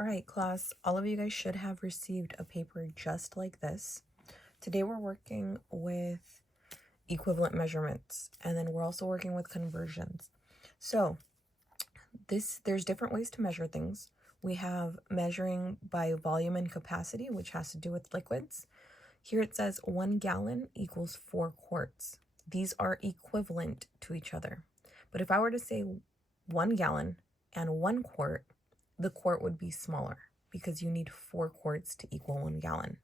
All right, class, all of you guys should have received a paper just like this. Today we're working with equivalent measurements, and then we're also working with conversions. So there's different ways to measure things. We have measuring by volume and capacity, which has to do with liquids. Here it says 1 gallon equals 4 quarts. These are equivalent to each other. But if I were to say 1 gallon and 1 quart, the quart would be smaller because you need 4 quarts to equal 1 gallon.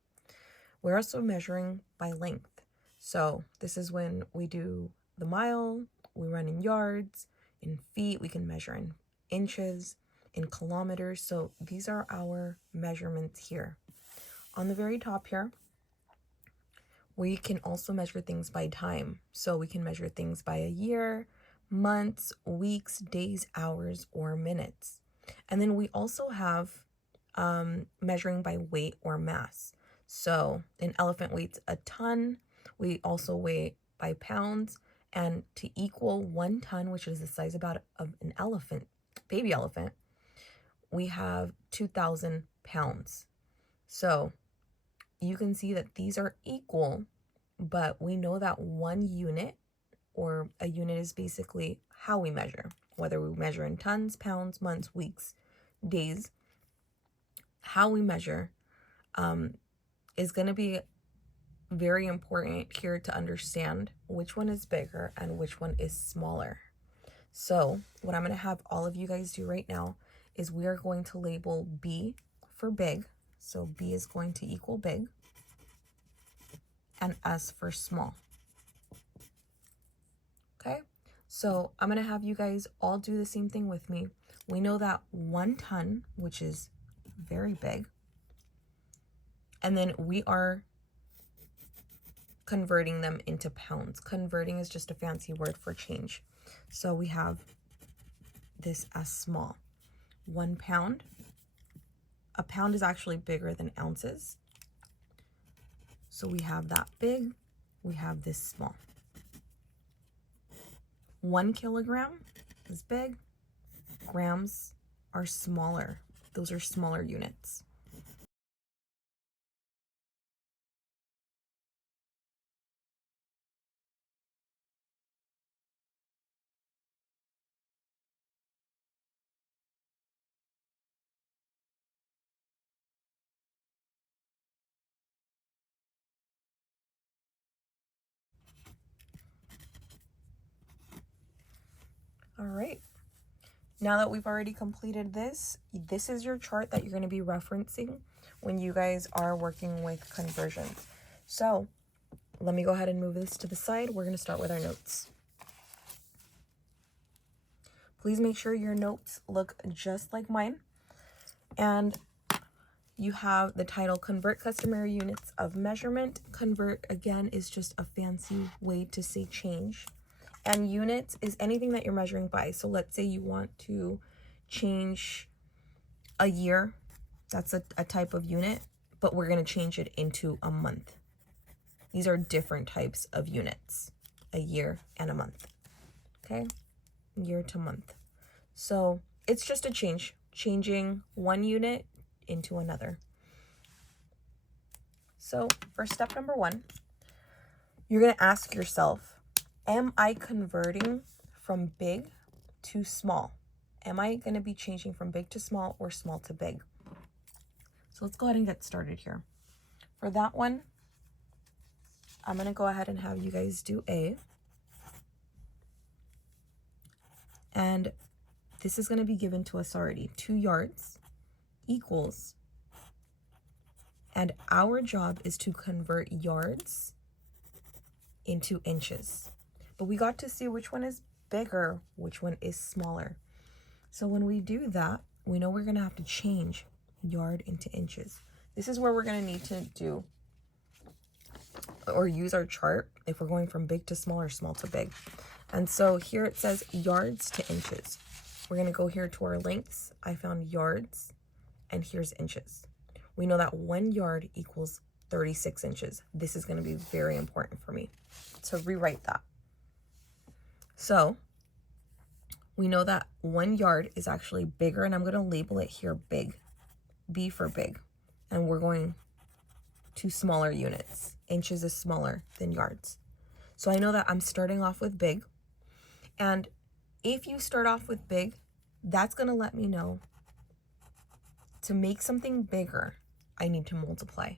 We're also measuring by length. So this is when we do the mile, we run in yards, in feet, we can measure in inches, in kilometers. So these are our measurements here. On the very top here, we can also measure things by time. So we can measure things by a year, months, weeks, days, hours, or minutes. And then we also have measuring by weight or mass. So an elephant weighs a ton. We also weigh by pounds. And to equal 1 ton, which is the size about of an elephant, baby elephant, we have 2,000 pounds. So you can see that these are equal, but we know that 1 unit, or a unit, is basically how we measure, whether we measure in tons, pounds, months, weeks, days. How we measure is going to be very important here to understand which one is bigger and which one is smaller. So what I'm going to have all of you guys do right now is we are going to label B for big. So B is going to equal big, and S for small. Okay, so I'm going to have you guys all do the same thing with me. We know that 1 ton, which is very big, and then we are converting them into pounds. Converting is just a fancy word for change. So we have this as small. 1 pound. A pound is actually bigger than ounces. So we have that big, we have this small. 1 kilogram is big. Grams are smaller. Those are smaller units. All right. Now that we've already completed this is your chart that you're going to be referencing when you guys are working with conversions. So let me go ahead and move this to the side. We're going to start with our notes. Please make sure your notes look just like mine. And you have the title, Convert Customary Units of Measurement. Convert, again, is just a fancy way to say change. And units is anything that you're measuring by. So let's say you want to change a year. That's a type of unit, but we're going to change it into a month. These are different types of units, a year and a month. Okay, year to month. So it's just a change, changing 1 unit into another. So for step number 1, you're going to ask yourself, am I converting from big to small? Am I going to be changing from big to small or small to big? So let's go ahead and get started here. For that one, I'm going to go ahead and have you guys do A. And this is going to be given to us already. 2 yards equals, and our job is to convert yards into inches. But we got to see which one is bigger, which one is smaller. So when we do that, we know we're going to have to change yard into inches. This is where we're going to need to do or use our chart if we're going from big to small or small to big. And so here it says yards to inches. We're going to go here to our links. I found yards, and here's inches. We know that 1 yard equals 36 inches. This is going to be very important for me to rewrite that. So we know that 1 yard is actually bigger, and I'm going to label it here big. B for big. And we're going to smaller units. Inches is smaller than yards. So I know that I'm starting off with big. And if you start off with big, that's going to let me know to make something bigger, I need to multiply.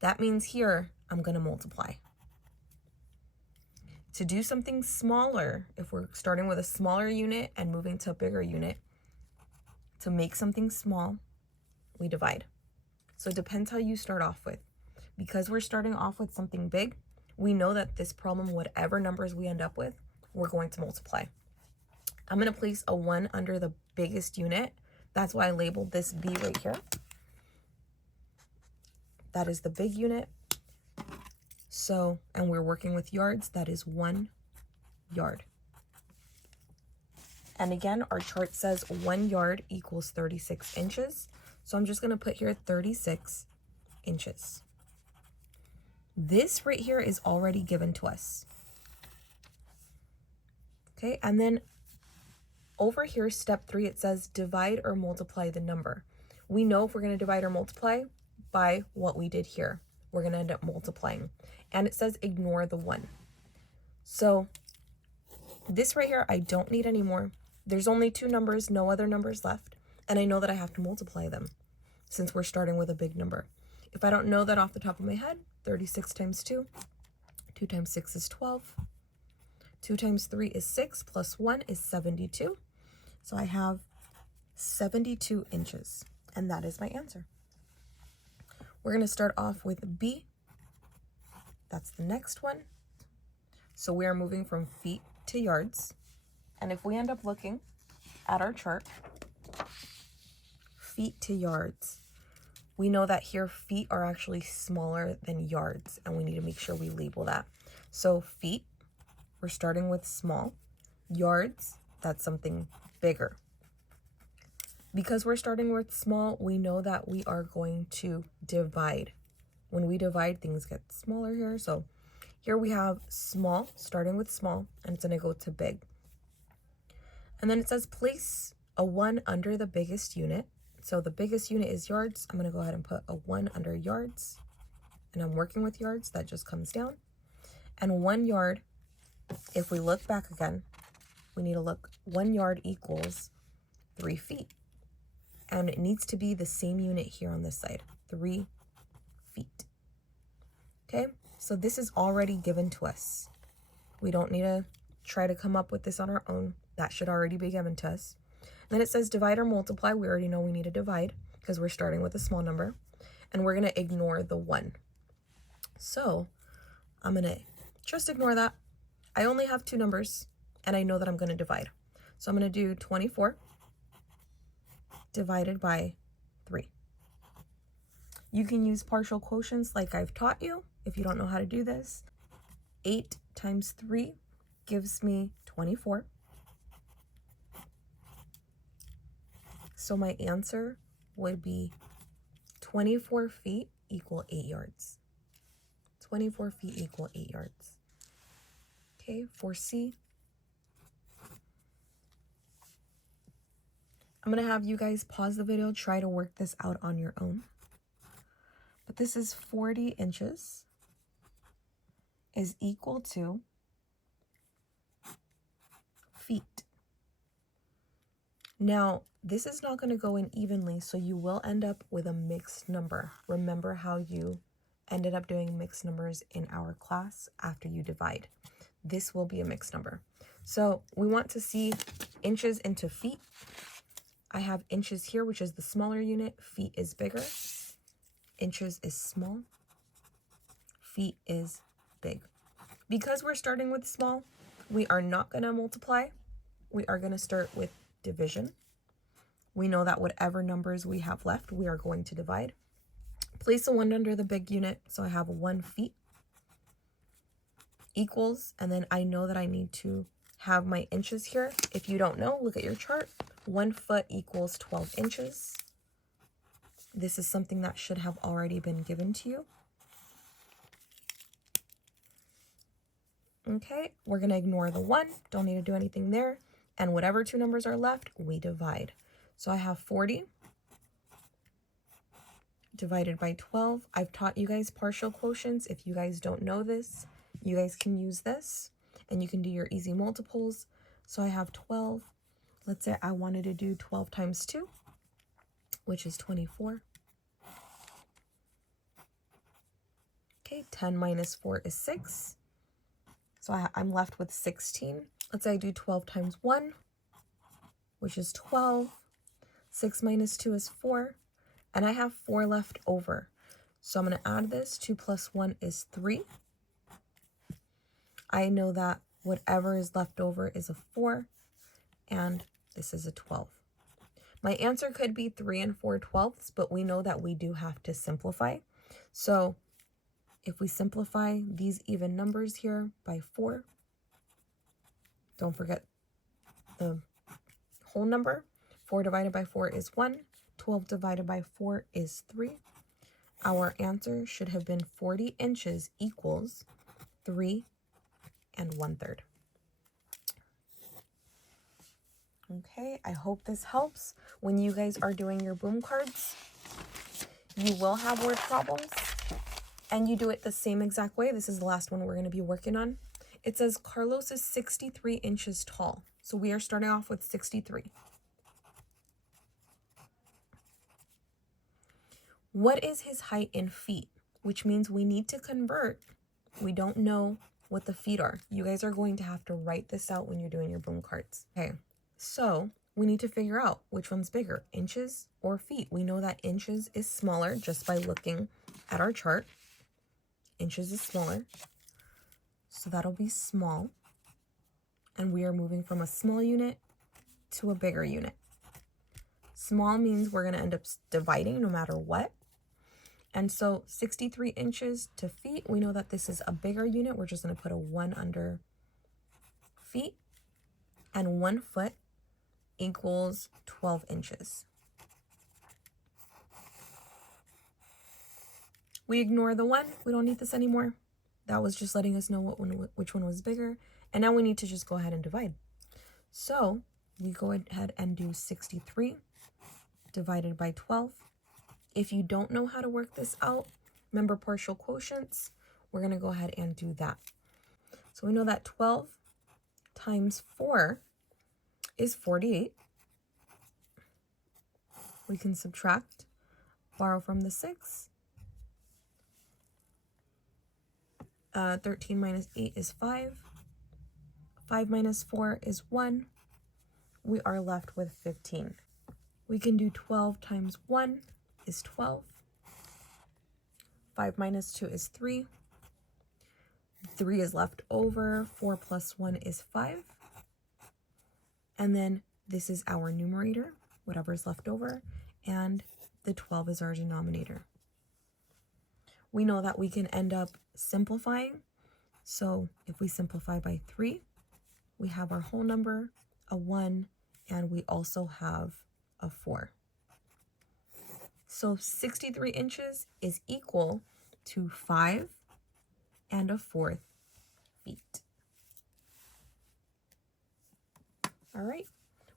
That means here, I'm going to multiply. To do something smaller, if we're starting with a smaller unit and moving to a bigger unit, to make something small, we divide. So it depends how you start off with. Because we're starting off with something big, we know that this problem, whatever numbers we end up with, we're going to multiply. I'm going to place a 1 under the biggest unit. That's why I labeled this B right here. That is the big unit. So, and we're working with yards, that is 1 yard. And again, our chart says 1 yard equals 36 inches. So I'm just going to put here 36 inches. This right here is already given to us. Okay, and then over here, step 3, it says divide or multiply the number. We know if we're going to divide or multiply by what we did here. We're going to end up multiplying. And it says ignore the 1. So this right here, I don't need anymore. There's only 2 numbers, no other numbers left. And I know that I have to multiply them since we're starting with a big number. If I don't know that off the top of my head, 36 times 2. 2 times 6 is 12. 2 times 3 is 6, plus 1 is 72. So I have 72 inches, and that is my answer. We're going to start off with B. That's the next one. So we are moving from feet to yards. And if we end up looking at our chart, feet to yards, we know that here feet are actually smaller than yards, and we need to make sure we label that. So feet, we're starting with small. Yards, that's something bigger. Because we're starting with small, we know that we are going to divide. When we divide, things get smaller here. So here we have small, starting with small, and it's going to go to big. And then it says place a 1 under the biggest unit. So the biggest unit is yards. I'm going to go ahead and put a 1 under yards. And I'm working with yards. That just comes down. And 1 yard, if we look back again, we need to look, 1 yard equals 3 feet. And it needs to be the same unit here on this side, 3 feet. Okay, so this is already given to us. We don't need to try to come up with this on our own. That should already be given to us. Then it says divide or multiply. We already know we need to divide because we're starting with a small number. And we're going to ignore the 1. So I'm going to just ignore that. I only have 2 numbers, and I know that I'm going to divide. So I'm going to do 24 divided by 3. You can use partial quotients like I've taught you if you don't know how to do this. 8 times 3 gives me 24. So my answer would be 24 feet equal 8 yards. 24 feet equal 8 yards. Okay, for C, I'm going to have you guys pause the video, try to work this out on your own. But this is 40 inches is equal to feet. Now, this is not going to go in evenly, so you will end up with a mixed number. Remember how you ended up doing mixed numbers in our class after you divide. This will be a mixed number. So we want to see inches into feet. I have inches here, which is the smaller unit. Feet is bigger. Inches is small. Feet is big. Because we're starting with small, we are not going to multiply. We are going to start with division. We know that whatever numbers we have left, we are going to divide. Place a 1 under the big unit. So I have 1 feet equals, and then I know that I need to have my inches here. If you don't know, look at your chart. 1 foot equals 12 inches. This is something that should have already been given to you. Okay, we're going to ignore the 1. Don't need to do anything there. And whatever 2 numbers are left, we divide. So I have 40 divided by 12. I've taught you guys partial quotients. If you guys don't know this, you guys can use this and you can do your easy multiples. So I have 12. Let's say I wanted to do 12 times 2, which is 24. Okay, 10 minus 4 is 6. So I'm left with 16. Let's say I do 12 times 1, which is 12. 6 minus 2 is 4. And I have 4 left over. So I'm going to add this. 2 plus 1 is 3. I know that whatever is left over is a 4. And this is a 12. My answer could be 3 and 4/12, but we know that we do have to simplify. So if we simplify these even numbers here by 4, don't forget the whole number. 4 divided by 4 is 1. 12 divided by 4 is 3. Our answer should have been 40 inches equals 3 1/3. Okay, I hope this helps. When you guys are doing your boom cards, you will have word problems, and you do it the same exact way. This is the last one we're going to be working on. It says Carlos is 63 inches tall. So we are starting off with 63. What is his height in feet? Which means we need to convert. We don't know what the feet are. You guys are going to have to write this out when you're doing your boom cards. Okay, so we need to figure out which one's bigger, inches or feet. We know that inches is smaller just by looking at our chart. Inches is smaller, so that'll be small. And we are moving from a small unit to a bigger unit. Small means we're going to end up dividing no matter what. And so 63 inches to feet, we know that this is a bigger unit. We're just going to put a 1 under feet. And 1 foot equals 12 inches. We ignore the 1. We don't need this anymore. That was just letting us know which one was bigger. And now we need to just go ahead and divide. So we go ahead and do 63 divided by 12. If you don't know how to work this out, remember partial quotients, we're going to go ahead and do that. So we know that 12 times 4 is 48. We can subtract, borrow from the 6. 13 minus 8 is 5. 5 minus 4 is 1. We are left with 15. We can do 12 times 1 is 12. 5 minus 2 is 3. 3 is left over. 4 plus 1 is 5. And then this is our numerator, whatever is left over, and the 12 is our denominator. We know that we can end up simplifying. So if we simplify by 3, we have our whole number, a 1, and we also have a 4. So 63 inches is equal to 5 1/4 feet. All right,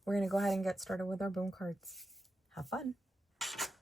we're going to go ahead and get started with our boom cards. Have fun.